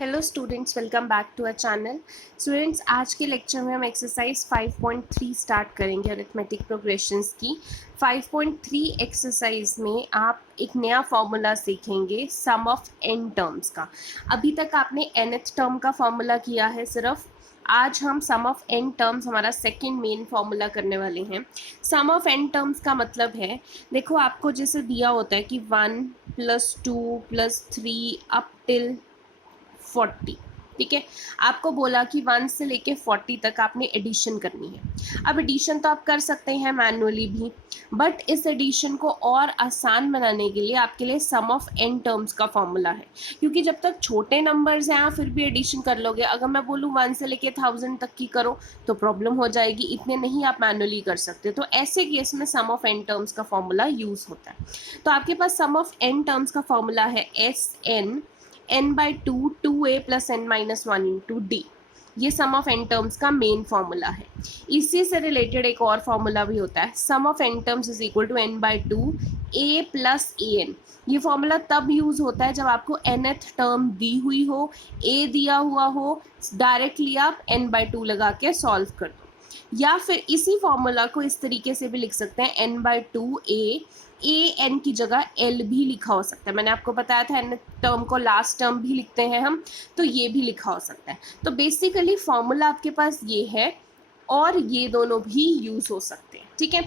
Hello students, welcome back to a channel. Students, आज के lecture में हम एक्सरसाइज 5.3 स्टार्ट करेंगे अरिथमेटिक प्रोग्रेशंस की। 5.3 एक्सरसाइज में आप एक नया फॉर्मूला सीखेंगे सम ऑफ n टर्म्स का। अभी तक आपने nth टर्म का फॉर्मूला किया है सिर्फ। आज हम सम ऑफ n टर्म्स हमारा सेकंड मेन फॉर्मूला करने वाले हैं। सम ऑफ n टर्म्स का मतलब है, देखो आपको जैसे दिया होता है कि 1 + 2 + 3 अप टिल 40। ठीक है, आपको बोला कि 1 से लेके 40 तक आपने एडिशन करनी है। अब एडिशन तो आप कर सकते हैं मैनुअली भी, बट इस एडिशन को और आसान बनाने के लिए आपके लिए सम ऑफ n टर्म्स का फॉर्मूला है। क्योंकि जब तक छोटे नंबर्स हैं आप फिर भी एडिशन कर लोगे। अगर मैं बोलूँ 1 से लेके 1000 तक की करो तो प्रॉब्लम हो जाएगी, इतने नहीं आप मैनुअली कर सकते। तो ऐसे केस में सम ऑफ n टर्म्स का फॉर्मूला यूज होता है। तो आपके पास सम ऑफ n टर्म्स का फॉर्मूला है Sn n/2 2a + n-1 into D. ये सम ऑफ n टर्म्स का मेन फॉर्मूला है। इसी से रिलेटेड एक और फॉर्मूला भी होता है, sum of n terms is equal to n/2 a + an। ये फॉर्मूला तब यूज होता है जब आपको nth टर्म दी हुई हो, a दिया हुआ हो, डायरेक्टली आप n/2 लगा के सॉल्व कर दो। या फिर इसी फॉर्मूला को इस तरीके से भी लिख सकते हैं n/2 a n की जगह l भी लिखा हो सकता है। मैंने आपको बताया था n टर्म को लास्ट टर्म भी लिखते हैं हम, तो ये भी लिखा हो सकता है। तो बेसिकली फॉर्मूला आपके पास ये है और ये दोनों भी यूज हो सकते हैं। ठीक है,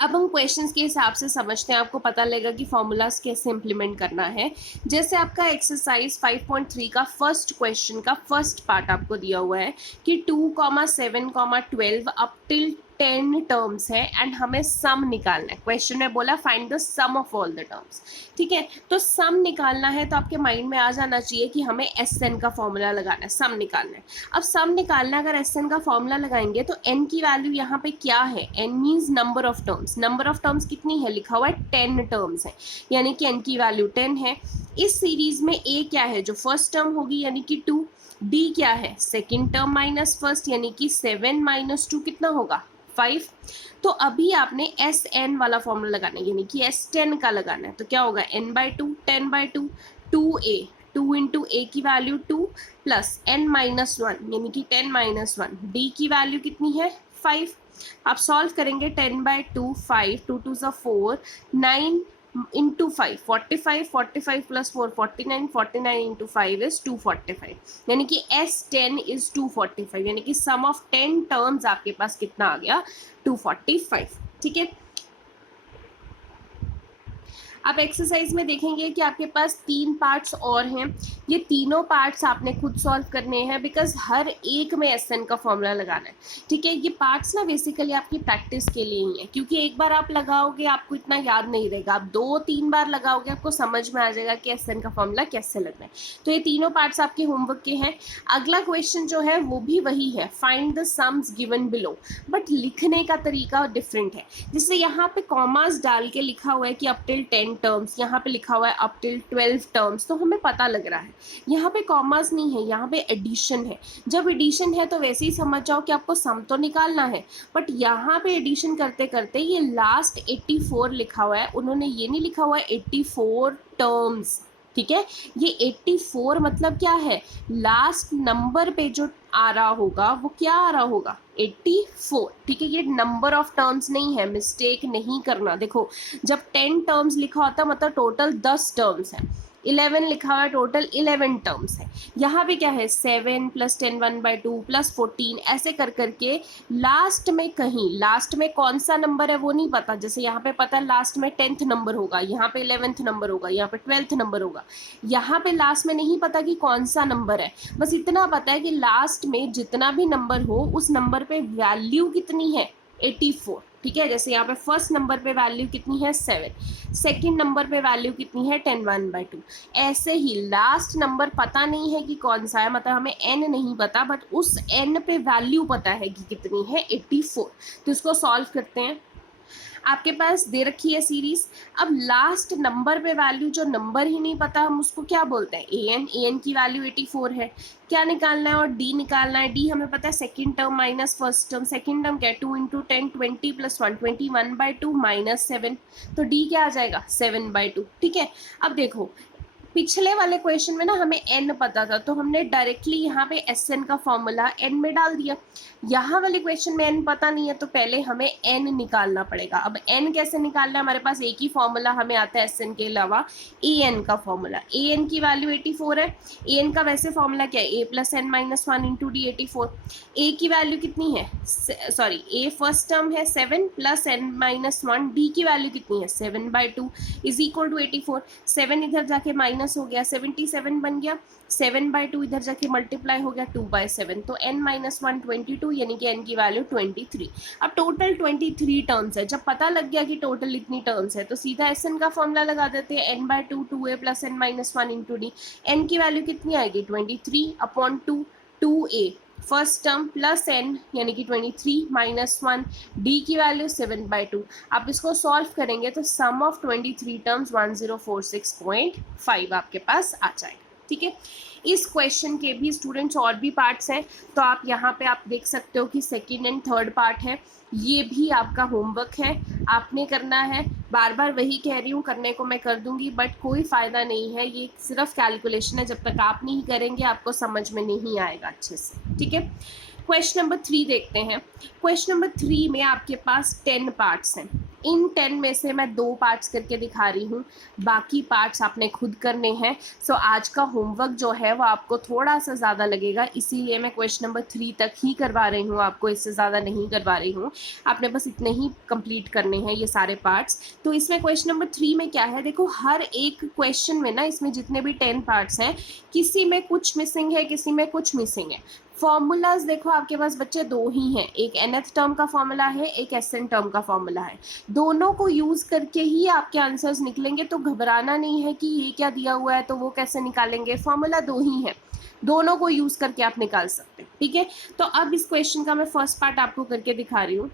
अब हम क्वेश्चंस के हिसाब से समझते हैं, आपको पता लगेगा कि फॉर्मूलाज कैसे इंप्लीमेंट करना है। जैसे आपका एक्सरसाइज 5.3 का फर्स्ट क्वेश्चन का फर्स्ट पार्ट आपको दिया हुआ है कि 2, 7, 12 अप टिल 10 टर्म्स है एंड हमें सम निकालना है। क्वेश्चन में बोला find the sum of all the terms. ठीक है, तो सम निकालना है तो आपके माइंड में आ जाना चाहिए कि हमें Sn का फॉर्मूला लगाना है, सम निकालना है। अब सम निकालना है, अगर Sn का फॉर्मूला लगाएंगे तो n की वैल्यू यहाँ पे क्या है, n means number of terms. Number of terms कितनी है, लिखा हुआ है 10 टर्म्स है, यानी कि n की वैल्यू 10 है। इस सीरीज में a क्या है, जो फर्स्ट टर्म होगी यानी कि 2। d क्या है, सेकेंड टर्म माइनस फर्स्ट यानी कि 7 - 2 कितना होगा, 5। तो अभी आपने Sn वाला फॉर्मूला लगाना है, यानी कि S10 का लगाना है। तो क्या होगा, n/2 10/2 2a, 2 इंटू ए की वैल्यू 2 प्लस n-1 यानी कि 10-1। d की वैल्यू कितनी है, 5। आप सॉल्व करेंगे 10/2 5, 2 2 4 9 इंटू 5 45, 45 + 4 49, 49 इंटू 5 इज 245, यानी कि S10 इज 245, यानी कि सम ऑफ 10 टर्म्स आपके पास कितना आ गया, 245। ठीक है, आप एक्सरसाइज में देखेंगे कि आपके पास 3 पार्ट्स और हैं। ये तीनों पार्ट्स आपने खुद सॉल्व करने हैं, बिकॉज हर एक में Sn का फॉर्मूला लगाना है। ठीक है, ये पार्ट्स ना बेसिकली आपकी प्रैक्टिस के लिए ही है, क्योंकि एक बार आप लगाओगे आपको इतना याद नहीं रहेगा, आप 2-3 बार लगाओगे आपको समझ में आ जाएगा कि Sn का फॉर्मूला कैसे लगना है। तो ये तीनों पार्ट्स आपके होमवर्क के हैं। अगला क्वेश्चन जो है वो भी वही है, find the sums given below, but लिखने का तरीका डिफरेंट है। जैसे यहाँ पे कॉमास डाल के लिखा हुआ है कि अप टिल 10 टर्म्स, यहाँ पे लिखा हुआ है अप टिल 12 टर्म्स, तो हमें पता लग रहा है यहाँ पे कॉमास नहीं है, यहाँ पे एडिशन है। जब एडिशन है तो वैसे ही समझ जाओ कि आपको सम तो निकालना है, बट यहाँ पे एडिशन करते करते ये लास्ट 84 लिखा हुआ है, उन्होंने ये नहीं लिखा हुआ है 84 टर्म्स। ठीक है, ये 84 मतलब क्या है, लास्ट नंबर पे जो आ रहा होगा वो क्या आ रहा होगा, 84। ठीक है, ये नंबर ऑफ टर्म्स नहीं है, मिस्टेक नहीं करना। देखो जब 10 टर्म्स लिखा होता है मतलब टोटल 10 टर्म्स है, 11 लिखा हुआ है टोटल 11 टर्म्स है। यहाँ पे क्या है, 7 + 10 1/2 + 14, ऐसे कर करके लास्ट में कहीं, लास्ट में कौन सा नंबर है वो नहीं पता। जैसे यहाँ पे पता है लास्ट में 10th नंबर होगा, यहाँ पे 11th नंबर होगा, यहाँ पे 12th नंबर होगा। यहाँ पे लास्ट में नहीं पता कि कौन सा नंबर है, बस इतना पता है कि लास्ट में जितना भी नंबर हो उस नंबर पे वैल्यू कितनी है, 84। ठीक है, जैसे यहाँ पे फर्स्ट नंबर पे वैल्यू कितनी है, 7, सेकंड नंबर पे वैल्यू कितनी है, 10 1/2। ऐसे ही लास्ट नंबर पता नहीं है कि कौन सा है, मतलब हमें n नहीं पता, बट उस n पे वैल्यू पता है कि कितनी है, 84। तो इसको सॉल्व करते हैं। आपके पास दे रखी है सीरीज, अब लास्ट नंबर पे वैल्यू, जो नंबर ही नहीं पता हम उसको क्या बोलते हैं, an की वैल्यू 84 है। क्या निकालना है, और d निकालना है। d हमें पता है second term minus first term, second term क्या है, 2 × 10 20 + 1 21/2 -7, तो d क्या आ जाएगा, 7/2। ठीक है, अब देखो पिछले वाले क्वेश्चन में ना हमें n पता था तो हमने डायरेक्टली यहाँ पे Sn का फॉर्मूला n में डाल दिया। यहाँ वाले क्वेश्चन में n पता नहीं है तो पहले हमें n निकालना पड़ेगा। अब n कैसे निकालना है, हमारे पास एक ही फॉर्मूला हमें आता है Sn के अलावा, an का फॉर्मूला। an की वैल्यू 84 है। an का वैसे फॉर्मूला क्या है, a plus n minus one into D. 84 a की वैल्यू कितनी है, सॉरी a फर्स्ट टर्म है 7 plus n minus one, d की वैल्यू कितनी है 7/2 इज इक्वल टू 84। 7 इधर जाके माइनस हो गया 77 बन गया, 7/2 इधर जाके मल्टीप्लाई हो गया 2/7, तो n माइनस 1 22 यानी कि n की वैल्यू 23। अब टोटल 23 टर्म्स है। जब पता लग गया कि टोटल इतनी टर्म्स है तो सीधा Sn का फॉर्मूला लगा देते हैं, n/2 2a plus n minus 1 into D. n की वैल्यू कितनी आएगी 23/2 2a first term plus n यानी कि 23 माइनस 1, d की वैल्यू 7/2। आप इसको सॉल्व करेंगे तो सम ऑफ 23 टर्म्स 1046.5 आपके पास आ जाएगा। ठीक है, इस क्वेश्चन के भी स्टूडेंट्स और भी पार्ट्स हैं, तो आप यहाँ पे आप देख सकते हो कि सेकंड एंड थर्ड पार्ट है, ये भी आपका होमवर्क है, आपने करना है। बार बार वही कह रही हूँ, करने को मैं कर दूंगी बट कोई फ़ायदा नहीं है, ये सिर्फ कैलकुलेशन है। जब तक आप नहीं करेंगे आपको समझ में नहीं आएगा अच्छे से। ठीक है, क्वेश्चन नंबर 3 देखते हैं। क्वेश्चन नंबर 3 में आपके पास 10 पार्ट्स हैं। इन 10 में से मैं 2 पार्ट्स करके दिखा रही हूँ, बाकी पार्ट्स आपने खुद करने हैं। सो आज का होमवर्क जो है वो आपको थोड़ा सा ज़्यादा लगेगा, इसीलिए मैं क्वेश्चन नंबर 3 तक ही करवा रही हूँ, आपको इससे ज़्यादा नहीं करवा रही हूँ। आपने बस इतने ही कंप्लीट करने हैं ये सारे पार्ट्स। तो इसमें क्वेश्चन नंबर 3 में क्या है, देखो हर एक क्वेश्चन में ना, इसमें जितने भी 10 पार्ट्स हैं, किसी में कुछ मिसिंग है, किसी में कुछ मिसिंग है। फॉर्मूलाज देखो आपके पास बच्चे 2 ही हैं, एक nth टर्म का फॉर्मूला है, एक Sn टर्म का फॉर्मूला है। दोनों को यूज़ करके ही आपके आंसर्स निकलेंगे, तो घबराना नहीं है कि ये क्या दिया हुआ है तो वो कैसे निकालेंगे। फॉर्मूला 2 ही है, दोनों को यूज़ करके आप निकाल सकते हैं। ठीक है, तो अब इस क्वेश्चन का मैं फर्स्ट पार्ट आपको करके दिखा रही हूँ।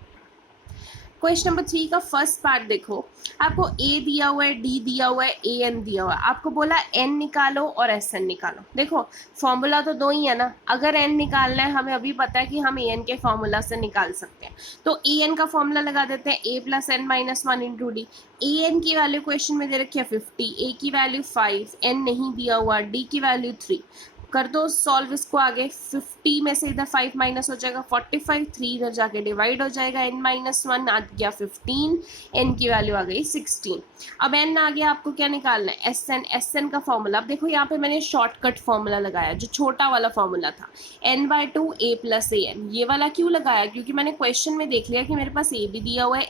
क्वेश्चन नंबर 3 का फर्स्ट पार्ट देखो, आपको a दिया हुआ है, d दिया हुआ है, an दिया हुआ है, आपको बोला n निकालो और Sn निकालो। देखो फॉर्मूला तो 2 ही है ना, अगर n निकालना है हमें अभी पता है कि हम an के फॉर्मूला से निकाल सकते हैं, तो an का फॉर्मूला लगा देते हैं, a plus n minus 1 into D. an की वैल्यू क्वेश्चन में दे रखी है 50, a की वैल्यू 5, n नहीं दिया हुआ, d की वैल्यू 3। कर दो सॉल्व इसको आगे, 50 में से इधर 5 माइनस हो जाएगा 45, 3 इधर जाके डिवाइड हो जाएगा, n माइनस 1 आ गया 15, n की वैल्यू आ गई 16। अब n आ गया, आपको क्या निकालना है Sn का फॉर्मूला। अब देखो यहाँ पे मैंने शॉर्टकट फॉर्मूला लगाया, जो छोटा वाला फॉर्मूला था n/2 a प्लस an। ये वाला क्यों लगाया, क्योंकि मैंने क्वेश्चन में देख लिया कि मेरे पास a भी दिया हुआ है,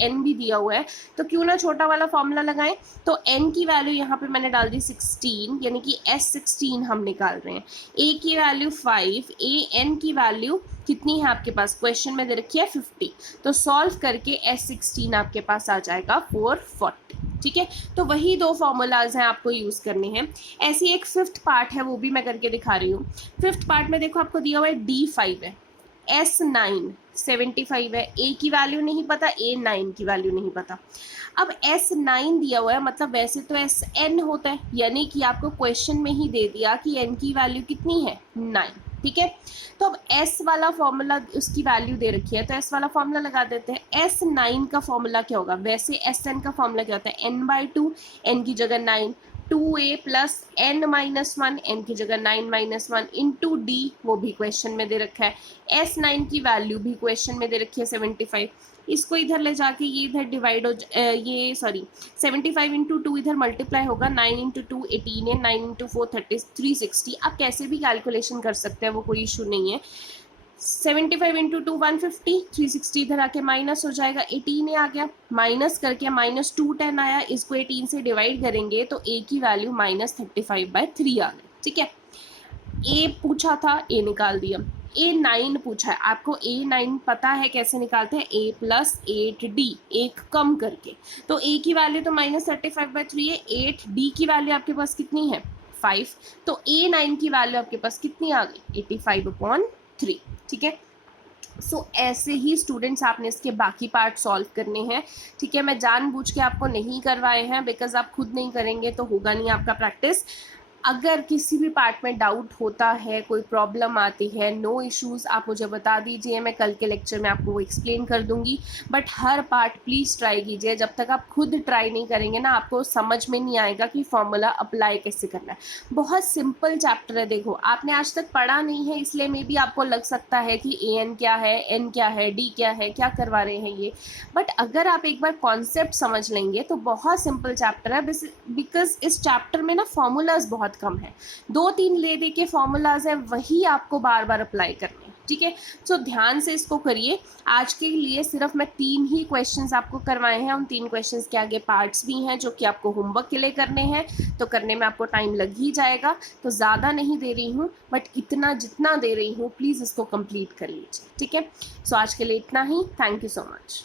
an भी दिया हुआ है, तो क्यों ना छोटा वाला फॉर्मूला लगाएं। तो n की वैल्यू यहाँ पे मैंने डाल दी 16, यानी कि S16 हम निकाल रहे हैं। a की वैल्यू 5, an की वैल्यू कितनी है आपके पास, क्वेश्चन में दे रखी है 50, तो सॉल्व करके S16 आपके पास आ जाएगा 440। ठीक है, तो वही 2 फॉर्मूलाज हैं आपको यूज़ करने हैं। ऐसी एक 5th पार्ट है, वो भी मैं करके दिखा रही हूँ। 5th पार्ट में देखो आपको दिया हुआ है D5 है, S9 75 है, a की वैल्यू नहीं पता, a9 की वैल्यू नहीं पता। अब S9 दिया हुआ है, मतलब वैसे तो Sn होता है, यानी कि आपको क्वेश्चन में ही दे दिया कि n की वैल्यू कितनी है 9। ठीक है, तो अब S वाला फॉर्मूला, उसकी वैल्यू दे रखी है तो S वाला फॉर्मूला लगा देते हैं। S9 का फॉर्मूला क्या होगा, वैसे Sn का फॉर्मूला क्या होता है, n/2, n की जगह 9, 2a plus n minus 1, n की जगह 9 माइनस 1 इंटू डी, वो भी क्वेश्चन में दे रखा है। S9 की वैल्यू भी क्वेश्चन में दे रखी है 75, इसको इधर ले जाके ये इधर डिवाइड हो, ये सॉरी 75 इंटू 2 इधर मल्टीप्लाई होगा, 9 इंटू 2 18 है, 9 इंटू 4 360। आप कैसे भी कैलकुलेशन कर सकते हैं, वो कोई इशू नहीं है। 75 इंटू 2 150, 360 इधर आके माइनस हो जाएगा, 18 आ गया, माइनस करके माइनस 210 आया, इसको 18 से डिवाइड करेंगे तो a की वैल्यू -35/3 आ गई। ठीक है, a पूछा था, a निकाल दिया। a9 पूछा है, आपको a9 पता है कैसे निकालते हैं, a प्लस 8d, एक कम करके, तो a की वैल्यू तो -35/3 है, 8d की वैल्यू आपके पास कितनी है 5, तो a9 की वैल्यू आपके पास कितनी आ गई 85/3। ठीक है, सो ऐसे ही स्टूडेंट्स आपने इसके बाकी पार्ट सॉल्व करने हैं। ठीक है, मैं जानबूझ के आपको नहीं करवाए हैं, बिकॉज आप खुद नहीं करेंगे तो होगा नहीं आपका प्रैक्टिस। अगर किसी भी पार्ट में डाउट होता है, कोई प्रॉब्लम आती है, नो इश्यूज़, आप मुझे बता दीजिए, मैं कल के लेक्चर में आपको वो एक्सप्लेन कर दूंगी। But her part please try कीजिए, जब तक आप खुद ट्राई नहीं करेंगे ना आपको समझ में नहीं आएगा कि फॉर्मूला अप्लाई कैसे करना है। बहुत सिंपल चैप्टर है, देखो आपने आज तक पढ़ा नहीं है इसलिए मे बी आपको लग सकता है कि an क्या है, n क्या है, d क्या है, क्या करवा रहे हैं ये। बट अगर आप एक बार कॉन्सेप्ट समझ लेंगे तो बहुत सिंपल चैप्टर है, बिकॉज इस चैप्टर में ना फॉर्मूलाज बहुत कम है, 2-3 ले दे के फॉर्मूलाज है, वही आपको बार बार अप्लाई करने हैं, ठीक है। सो ध्यान से इसको करिए। आज के लिए सिर्फ मैं 3 ही क्वेश्चंस आपको करवाए हैं, उन 3 क्वेश्चंस के आगे पार्ट्स भी हैं जो कि आपको होमवर्क के लिए करने हैं, तो करने में आपको टाइम लग ही जाएगा। तो ज़्यादा नहीं दे रही हूँ, बट इतना जितना दे रही हूँ प्लीज़ इसको कंप्लीट कर लीजिए, ठीक है। सो आज के लिए इतना ही। Thank you so much.